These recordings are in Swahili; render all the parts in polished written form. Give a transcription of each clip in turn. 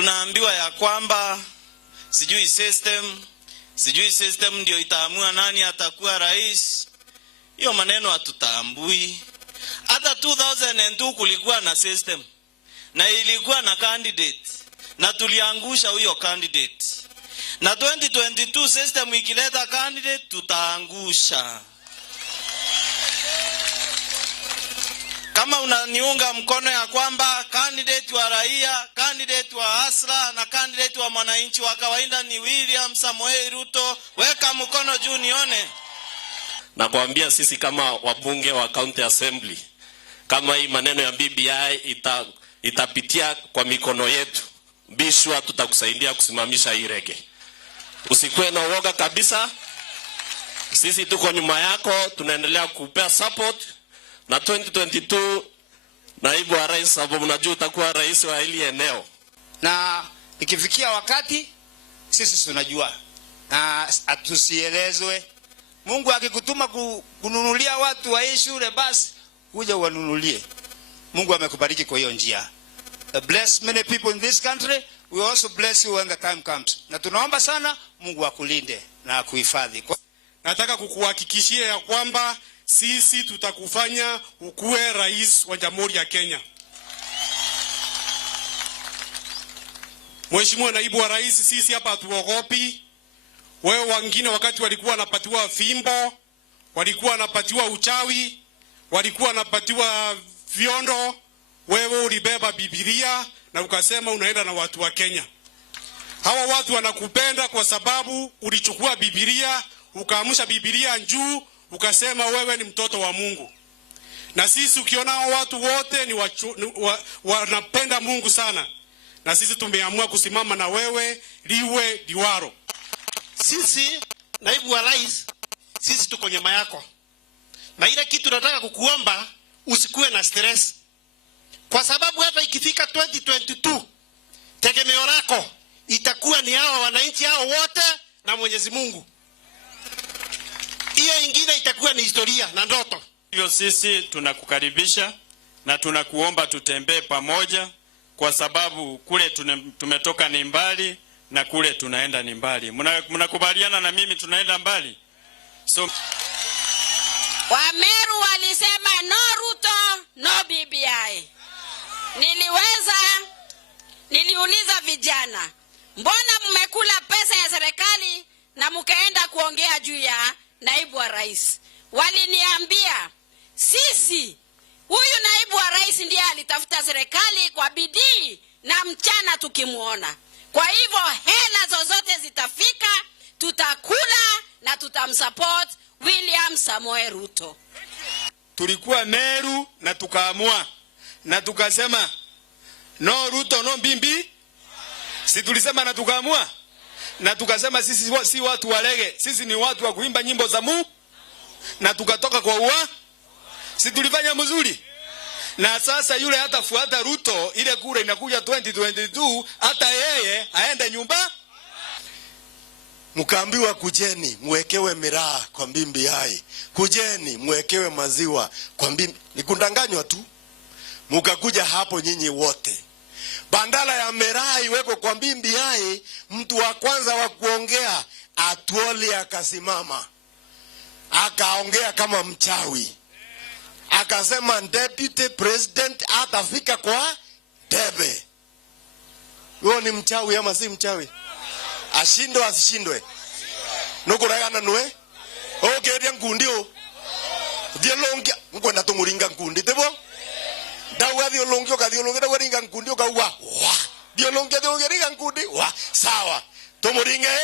tunaambiwa ya kwamba sijui system ndio itaamua nani atakuwa rais. Hiyo maneno hatutambui. Hata 2002 kulikuwa na system na ilikuwa na candidate na tuliangusha huyo candidate. Na 2022 system ikileta candidate tutaangusha. Kama unaniunga mkono ya kwamba candidate wa raia, candidate wa hasla na candidate wa mwananchi wa kawaida ni William Samoei Ruto, weka mkono juu nione. Na kuambia sisi kama wabunge wa County Assembly, kama hii maneno ya BBI itapitia kwa mikono yetu, bishwa tutakusaidia kusimamisha hii rege. Usikuwe na uoga kabisa. Sisi tuko nyuma yako, tunaendelea kupea support. Na 2022 naibu wa rais, sababu mnajua utakuwa rais wa hili eneo. Na ikifikia wakati sisi tunajua na atusielezwe. Mungu akikutuma kununulia watu wa hii shule, basi kuja uwanunulie. Mungu amekubariki kwa hiyo njia. Bless many people in this country. We also bless you when the time comes. Na tunaomba sana Mungu akulinde na akuhifadhi. Nataka kukuhakikishia ya kwamba sisi tutakufanya ukuwe rais wa Jamhuri ya Kenya. Mheshimiwa naibu wa rais, sisi hapa hatuogopi. Wewe wengine wakati walikuwa wanapatiwa fimbo, walikuwa wanapatiwa uchawi, walikuwa wanapatiwa viondo, wewe ulibeba Biblia na ukasema unaenda na watu wa Kenya. Hawa watu wanakupenda kwa sababu ulichukua Biblia, ukaamsha Biblia juu, ukasema wewe ni mtoto wa Mungu. Na sisi ukiona hao watu wote ni wanapenda Mungu sana. Na sisi tumeamua kusimama na wewe liwe liwaro. Sisi naibu wa rais, sisi tuko nyuma yako. Na ile kitu nataka kukuomba, usikuwe na stress. Kwa sababu hata ikifika 2022, tegemeo lako itakuwa ni hao wananchi hao wote na Mwenyezi Mungu. Hiyo ingine itakuwa ni historia na ndoto. Hivyo sisi tunakukaribisha na tunakuomba tutembee pamoja, kwa sababu kule tumetoka ni mbali na kule tunaenda ni mbali. Mnakubaliana na mimi tunaenda mbali? So Wameru walisema no Ruto, no BBI. Niliuliza vijana, mbona mmekula pesa ya serikali na mkaenda kuongea juu ya naibu wa rais? Waliniambia, sisi, huyu naibu wa rais ndiye alitafuta serikali kwa bidii na mchana tukimuona. Kwa hivyo hela zozote zitafika, tutakula na tutamsupport William Samoei Ruto. Tulikuwa Meru na tukaamua na tukasema no Ruto no Bimbi. Si tulisema na tukaamua na tukasema sisi si watu walege, sisi ni watu wa kuimba nyimbo za Mungu, na tukatoka kwa ua. Si tulifanya mzuri? Na sasa yule hata fuata Ruto, ile kura inakuja 2022, hata yeye aende nyumba. Mkaambiwa kujeni mwekewe miraa kwa BBI, kujeni mwekewe maziwa kwa BBI. Nikundanganywa tu. Mkakuja hapo nyinyi wote. Bandala ya miraa iweko kwa BBI, mtu wa kwanza wa kuongea Atuoli akasimama. Akaongea kama mchawi. Akasema deputy president atafika kwa debe. Huyo ni mchawi ama si mchawi? Ashindwe asishindwe? Nukuragana nwe? Okay, dia nkundio. Diolongia, mkwenda tumuringa nkundi, tebo? Dawa diolongio ka diolongio dawa ringa nkundi ka wa. Diolongia ringa nkundi wa. Sawa. Tumuringa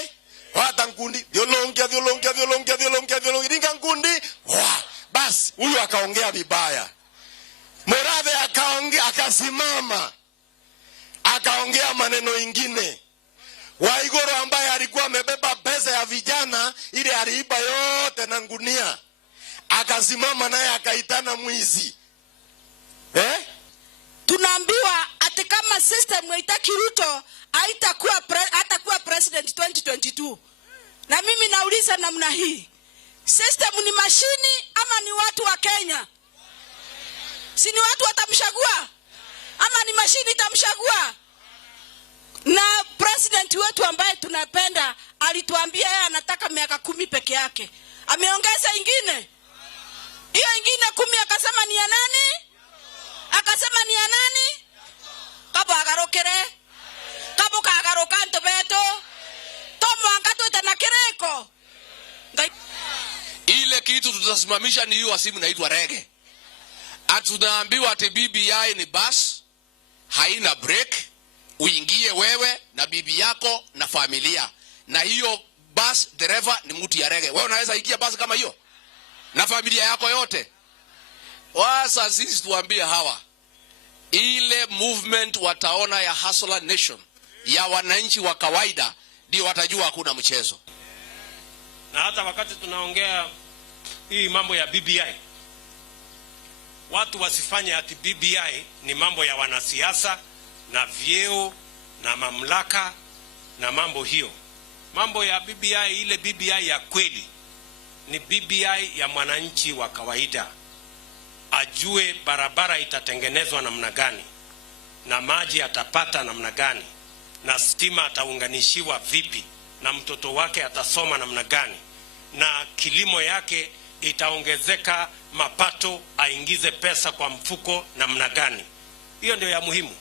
wata nkundi. Diolongia ringa nkundi wa. Bas, huyu akaongea vibaya. Morave akaongea, akasimama. Akaongea maneno ingine. Waigoro ambaye alikuwa amebeba pesa ya vijana ile aliiba yote na ngunia, akasimama naye akaitana mwizi. Tunaambiwa ati kama system haitaki Ruto hatakuwa president 2022. Na mimi nauliza namna hii, system ni mashini ama ni watu wa Kenya? Si ni watu watamchagua ama ni mashini itamchagua? president wetu ambaye tunapenda alituambia yeye anataka miaka 10 peke yake. Ameongeza ingine. Hiyo ingine 10 akasema ni ya nani? Akasema ni ya nani? Kabo agarokere. Kabo kagaroka ntobeto. Tomo angato itanakireko. Ile kitu tutasimamisha ni hiyo simu inaitwa rege. Atunaambiwa ati BBI ni bus, haina break, uingie wewe na bibi yako na familia. Na hiyo bus dereva ni mtu ya rege. Wewe unaweza ingia bus kama hiyo na familia yako yote? Wasa sisi tuambie hawa, ile movement wataona ya Hustler Nation, ya wananchi wa kawaida, ndio watajua hakuna mchezo. Na hata wakati tunaongea hii mambo ya BBI, watu wasifanye ati BBI ni mambo ya wanasiasa na vyeo na mamlaka na mambo hiyo. Mambo ya BBI, ile BBI ya kweli ni BBI ya mwananchi wa kawaida. Ajue barabara itatengenezwa namna gani, na maji atapata namna gani, na stima ataunganishiwa vipi, na mtoto wake atasoma namna gani, na kilimo yake itaongezeka mapato, aingize pesa kwa mfuko namna gani. Hiyo ndio ya muhimu.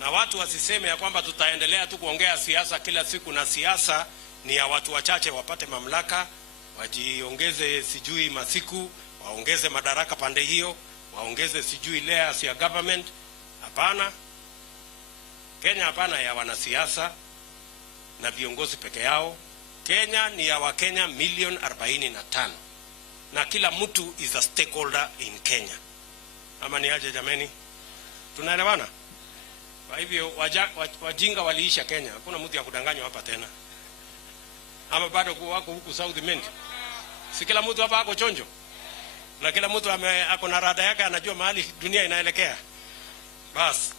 Na watu wasiseme ya kwamba tutaendelea tu kuongea siasa kila siku, na siasa ni ya watu wachache wapate mamlaka, wajiongeze sijui masiku, waongeze madaraka pande hiyo, waongeze sijui layers ya government. Hapana. Kenya hapana ya wanasiasa na viongozi peke yao. Kenya ni ya Wakenya milioni 45. Na kila mtu is a stakeholder in Kenya. Ama ni aje jameni? Tunaelewana? Kwa hivyo wajinga waliisha Kenya. Hakuna mtu ya kudanganywa hapa tena. Ama bado wako huku South Mend. Si kila mtu hapa ako chonjo. Na kila mtu ako na rada yake, anajua mahali dunia inaelekea. Bas.